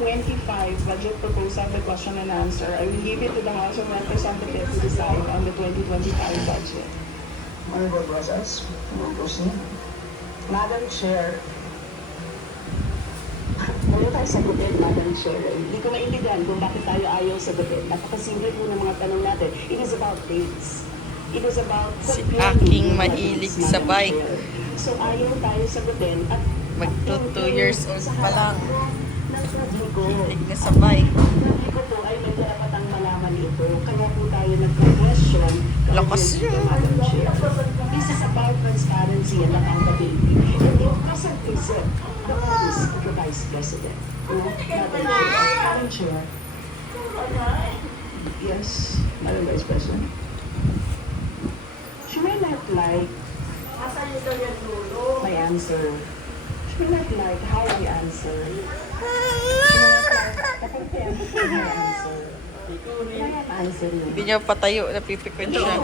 2025 budget proposal, the question and answer. I will give it to the House of Representatives to decide on the 2025 budget. Honorable Rosas, will proceed. Madam Chair, ngayon tayo sagutin, Madam Chair. Hindi ko maintindihan kung bakit tayo ayaw sagutin. Napakasimple po ng mga tanong natin. It is about dates. It is about Si Aking mahilig sa bike. So ayaw tayo sagutin at Magto 2 years old pa lang. ng publiko. Hilig na sa bike. Publiko po ay may karapatang malaman ito. Kaya po tayo nagka-question. Lakas yun. Madam Chair. This is about transparency and accountability. And it doesn't present the office of the Vice President. Madam Chair. Yes, Madam Vice President. She may not like my answer. She may not like how I answer. She may not like the content of my answer. Kaya answer niya. Hindi niya patayo, napipikon siya.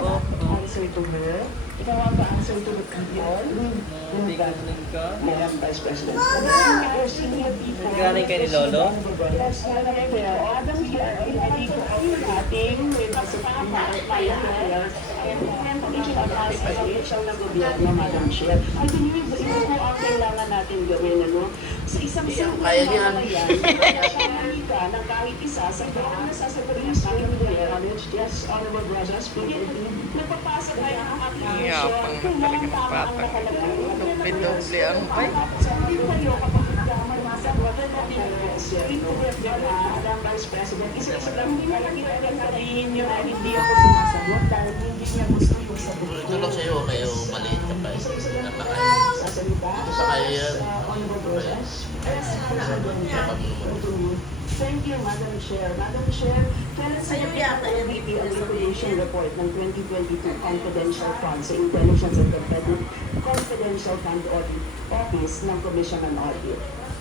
Answer to her. Ikaw ang answer to the people. Madam Vice President. Galing kay ni Lolo? Yes, Madam Chair. Madam Chair, hindi ko ating with the official ng gobyerno, Madam Chair. I believe ito po ang kailangan natin gawin, ano? Sa isang Kaya niyan. ka ng kahit isa sa mga nasasabihin sa akin yes, Honorable Brothers, napapasa tayo ng application. Yapang na talaga ng bata. Doble-doble ang bike. Madam Vice President, isa-isa lang hindi na sabihin niyo na hindi ako sumasagot dahil hindi niya gusto yung sabihin. Tulog sa'yo, kayo maliit ka pa. Sasalita. Sa kayo yan. Honorable Brothers. Thank you, Madam Chair. Madam Chair, kailan sa iyo yata yung liquidation report ng 2022 Confidential Fund sa Intelligence and Confidential Fund Audit Office ng Commission on Audit.